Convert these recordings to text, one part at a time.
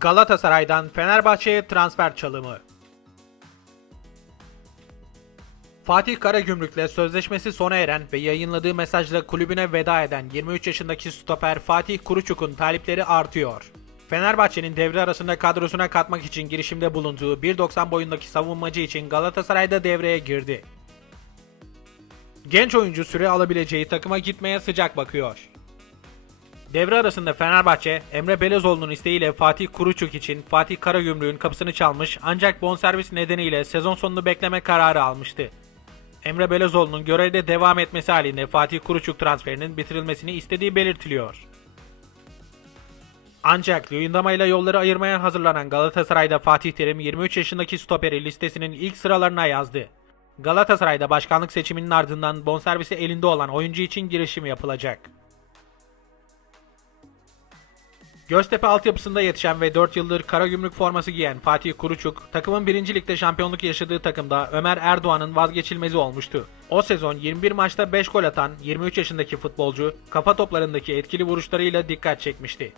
Galatasaray'dan Fenerbahçe'ye transfer çalımı. Fatih Karagümrük'le sözleşmesi sona eren ve yayınladığı mesajla kulübüne veda eden 23 yaşındaki stoper Fatih Kuruçuk'un talipleri artıyor. Fenerbahçe'nin devre arasında kadrosuna katmak için girişimde bulunduğu 1.90 boyundaki savunmacı için Galatasaray'da devreye girdi. Genç oyuncu süre alabileceği takıma gitmeye sıcak bakıyor. Devre arasında Fenerbahçe, Emre Belezoğlu'nun isteğiyle Fatih Kuruçuk için Fatih Karagümrük'ün kapısını çalmış ancak bonservis nedeniyle sezon sonunu bekleme kararı almıştı. Emre Belezoğlu'nun görevde devam etmesi halinde Fatih Kuruçuk transferinin bitirilmesini istediği belirtiliyor. Ancak Luyendama ile yolları ayırmaya hazırlanan Galatasaray'da Fatih Terim 23 yaşındaki stoperi listesinin ilk sıralarına yazdı. Galatasaray'da başkanlık seçiminin ardından bonservisi elinde olan oyuncu için girişim yapılacak. Göztepe altyapısında yetişen ve 4 yıldır Karagümrük forması giyen Fatih Kuruçuk, takımın 1. Ligde şampiyonluk yaşadığı takımda Ömer Erdoğan'ın vazgeçilmezi olmuştu. O sezon 21 maçta 5 gol atan 23 yaşındaki futbolcu, kafa toplarındaki etkili vuruşlarıyla dikkat çekmişti.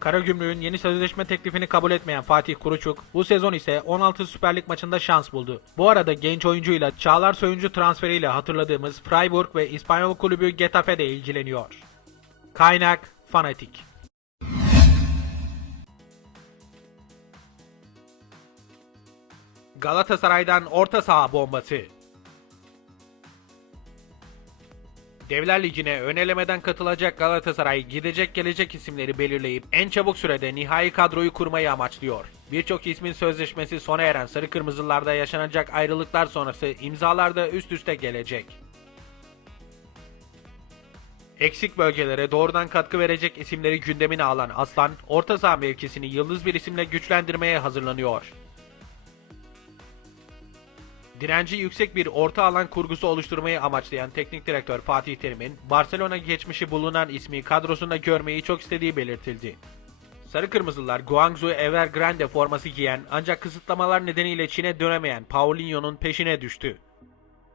Karagümrük'ün yeni sözleşme teklifini kabul etmeyen Fatih Kuruçuk, bu sezon ise 16 Süper Lig maçında şans buldu. Bu arada genç oyuncuyla Çağlar Soyuncu transferiyle hatırladığımız Freiburg ve İspanyol kulübü Getafe de ilgileniyor. Kaynak Fanatik Galatasaray'dan orta saha bombası. Devler Ligi'ne ön elemeden katılacak Galatasaray gidecek gelecek isimleri belirleyip en çabuk sürede nihai kadroyu kurmayı amaçlıyor. Birçok ismin sözleşmesi sona eren Sarı Kırmızılarda yaşanacak ayrılıklar sonrası imzalar da üst üste gelecek. Eksik bölgelere doğrudan katkı verecek isimleri gündemine alan Aslan, orta saha mevkisini yıldız bir isimle güçlendirmeye hazırlanıyor. Direnci yüksek bir orta alan kurgusu oluşturmayı amaçlayan teknik direktör Fatih Terim'in Barcelona geçmişi bulunan ismi kadrosunda görmeyi çok istediği belirtildi. Sarı Kırmızılar Guangzhou Evergrande forması giyen ancak kısıtlamalar nedeniyle Çin'e dönemeyen Paulinho'nun peşine düştü.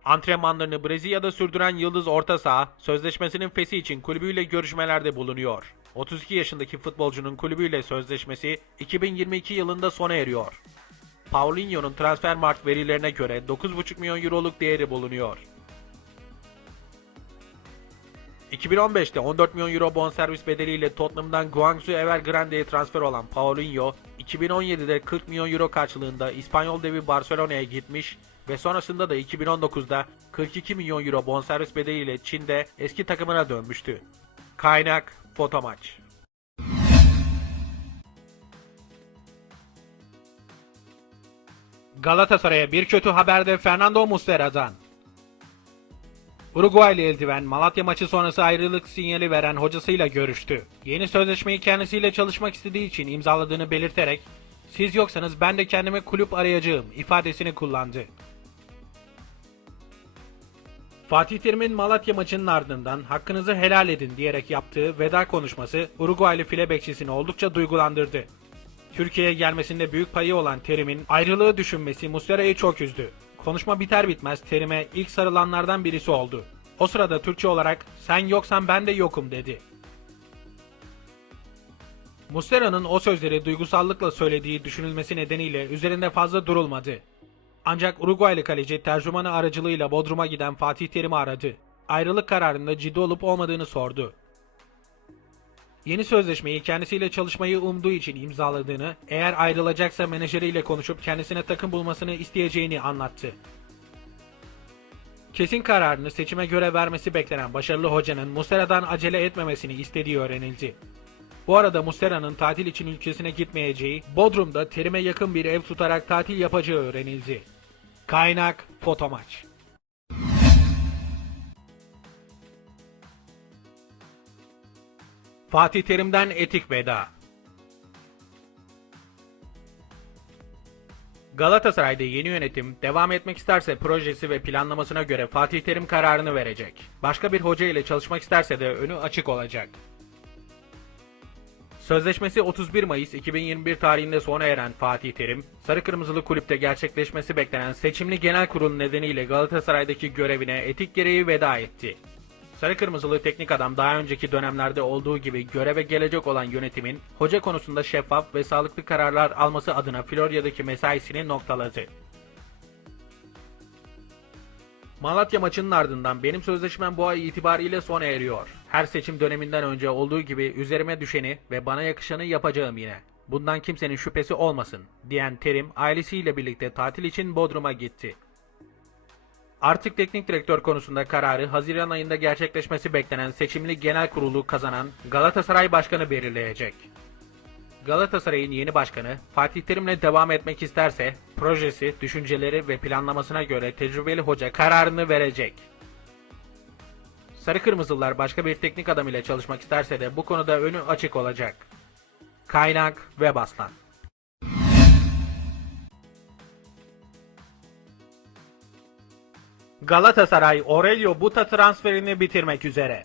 Antrenmanlarını Brezilya'da sürdüren Yıldız Orta Saha, sözleşmesinin fesi için kulübüyle görüşmelerde bulunuyor. 32 yaşındaki futbolcunun kulübüyle sözleşmesi 2022 yılında sona eriyor. Paulinho'nun transfer mart verilerine göre 9,5 milyon euroluk değeri bulunuyor. 2015'te 14 milyon euro bonservis bedeliyle Tottenham'dan Guangzhou Evergrande'ye transfer olan Paulinho, 2017'de 40 milyon euro karşılığında İspanyol devi Barcelona'ya gitmiş ve sonrasında da 2019'da 42 milyon euro bonservis bedeliyle Çin'de eski takımına dönmüştü. Kaynak Fotomaç Galatasaray'a bir kötü haber de Fernando Muslera'dan. Uruguaylı eldiven Malatya maçı sonrası ayrılık sinyali veren hocasıyla görüştü. Yeni sözleşmeyi kendisiyle çalışmak istediği için imzaladığını belirterek "Siz yoksanız ben de kendime kulüp arayacağım." ifadesini kullandı. Fatih Terim'in Malatya maçının ardından hakkınızı helal edin diyerek yaptığı veda konuşması Uruguaylı file bekçisini oldukça duygulandırdı. Türkiye'ye gelmesinde büyük payı olan Terim'in ayrılığı düşünmesi Muslera'yı çok üzdü. Konuşma biter bitmez Terim'e ilk sarılanlardan birisi oldu. O sırada Türkçe olarak sen yoksan ben de yokum dedi. Muslera'nın o sözleri duygusallıkla söylediği düşünülmesi nedeniyle üzerinde fazla durulmadı. Ancak Uruguaylı kaleci tercümanı aracılığıyla Bodrum'a giden Fatih Terim'i aradı. Ayrılık kararında ciddi olup olmadığını sordu. Yeni sözleşmeyi kendisiyle çalışmayı umduğu için imzaladığını, eğer ayrılacaksa menajeriyle konuşup kendisine takım bulmasını isteyeceğini anlattı. Kesin kararını seçime göre vermesi beklenen başarılı hocanın Muslera'dan acele etmemesini istediği öğrenildi. Bu arada Muslera'nın tatil için ülkesine gitmeyeceği, Bodrum'da terime yakın bir ev tutarak tatil yapacağı öğrenildi. Kaynak Fotomaç Fatih Terim'den etik veda. Galatasaray'da yeni yönetim devam etmek isterse projesi ve planlamasına göre Fatih Terim kararını verecek. Başka bir hoca ile çalışmak isterse de önü açık olacak. Sözleşmesi 31 Mayıs 2021 tarihinde sona eren Fatih Terim, Sarı Kırmızılı Kulüpte gerçekleşmesi beklenen seçimli genel kurul nedeniyle Galatasaray'daki görevine etik gereği veda etti. Sarı Kırmızılı teknik adam daha önceki dönemlerde olduğu gibi göreve gelecek olan yönetimin hoca konusunda şeffaf ve sağlıklı kararlar alması adına Florya'daki mesaisini noktaladı. Malatya maçının ardından benim sözleşmem bu ay itibariyle sona eriyor. Her seçim döneminden önce olduğu gibi üzerime düşeni ve bana yakışanı yapacağım yine. Bundan kimsenin şüphesi olmasın, diyen Terim ailesiyle birlikte tatil için Bodrum'a gitti. Artık teknik direktör konusunda kararı Haziran ayında gerçekleşmesi beklenen seçimli genel kurulu kazanan Galatasaray Başkanı belirleyecek. Galatasaray'ın yeni başkanı Fatih Terim'le devam etmek isterse projesi, düşünceleri ve planlamasına göre tecrübeli hoca kararını verecek. Sarı Kırmızılar başka bir teknik adam ile çalışmak isterse de bu konuda önü açık olacak. Kaynak ve Baslan Galatasaray Aurelio Buta transferini bitirmek üzere.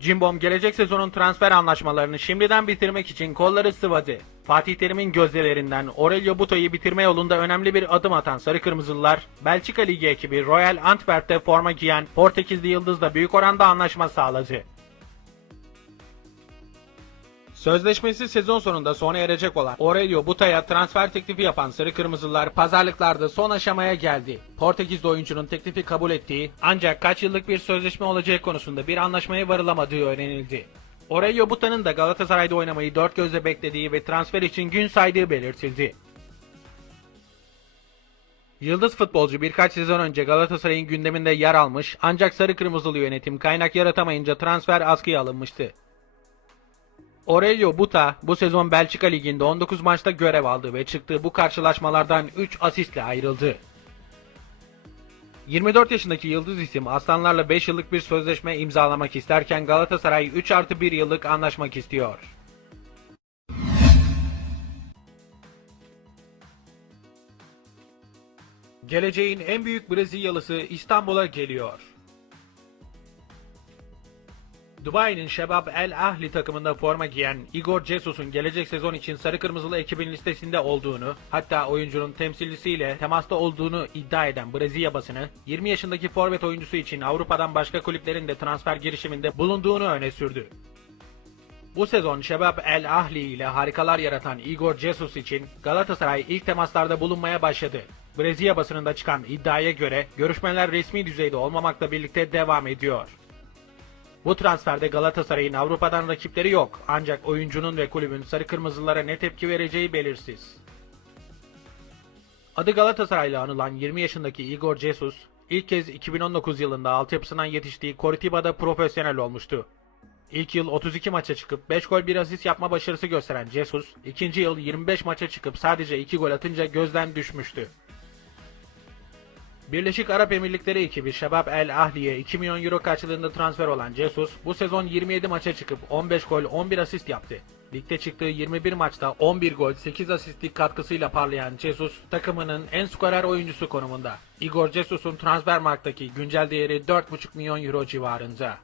Cimbom gelecek sezonun transfer anlaşmalarını şimdiden bitirmek için kolları sıvadı. Fatih Terim'in gözlerinden Aurelio Buta'yı bitirme yolunda önemli bir adım atan Sarı Kırmızılılar, Belçika Ligi ekibi Royal Antwerp'te forma giyen Portekizli Yıldız'la büyük oranda anlaşma sağladı. Sözleşmesi sezon sonunda sona erecek olan Aurelio Buta'ya transfer teklifi yapan Sarı Kırmızılar pazarlıklarda son aşamaya geldi. Portekizli oyuncunun teklifi kabul ettiği ancak kaç yıllık bir sözleşme olacağı konusunda bir anlaşmaya varılamadığı öğrenildi. Aurelio Buta'nın da Galatasaray'da oynamayı dört gözle beklediği ve transfer için gün saydığı belirtildi. Yıldız futbolcu birkaç sezon önce Galatasaray'ın gündeminde yer almış ancak sarı kırmızılı yönetim kaynak yaratamayınca transfer askıya alınmıştı. Aurelio Buta bu sezon Belçika Ligi'nde 19 maçta görev aldı ve çıktığı bu karşılaşmalardan 3 asistle ayrıldı. 24 yaşındaki yıldız isim Aslanlarla 5 yıllık bir sözleşme imzalamak isterken Galatasaray 3 artı 1 yıllık anlaşmak istiyor. Geleceğin en büyük Brezilyalısı İstanbul'a geliyor. Dubai'nin Şebab El Ahli takımında forma giyen Igor Jesus'un gelecek sezon için sarı kırmızılı ekibin listesinde olduğunu, hatta oyuncunun temsilcisiyle temasta olduğunu iddia eden Brezilya basını, 20 yaşındaki forvet oyuncusu için Avrupa'dan başka kulüplerin de transfer girişiminde bulunduğunu öne sürdü. Bu sezon Şebab El Ahli ile harikalar yaratan Igor Jesus için Galatasaray ilk temaslarda bulunmaya başladı. Brezilya basınında çıkan iddiaya göre görüşmeler resmi düzeyde olmamakla birlikte devam ediyor. Bu transferde Galatasaray'ın Avrupa'dan rakipleri yok ancak oyuncunun ve kulübün sarı kırmızılara ne tepki vereceği belirsiz. Adı Galatasaray'la anılan 20 yaşındaki Igor Jesus, ilk kez 2019 yılında altyapısından yetiştiği Cortiba'da profesyonel olmuştu. İlk yıl 32 maça çıkıp 5 gol 1 asist yapma başarısı gösteren Jesus, ikinci yıl 25 maça çıkıp sadece 2 gol atınca gözden düşmüştü. Birleşik Arap Emirlikleri ekibi Şebab El Ahli'ye 2 milyon euro karşılığında transfer olan Jesus bu sezon 27 maça çıkıp 15 gol 11 asist yaptı. Ligde çıktığı 21 maçta 11 gol 8 asistlik katkısıyla parlayan Jesus takımının en skorer oyuncusu konumunda. Igor Jesus'un transfer marktaki güncel değeri 4,5 milyon euro civarında.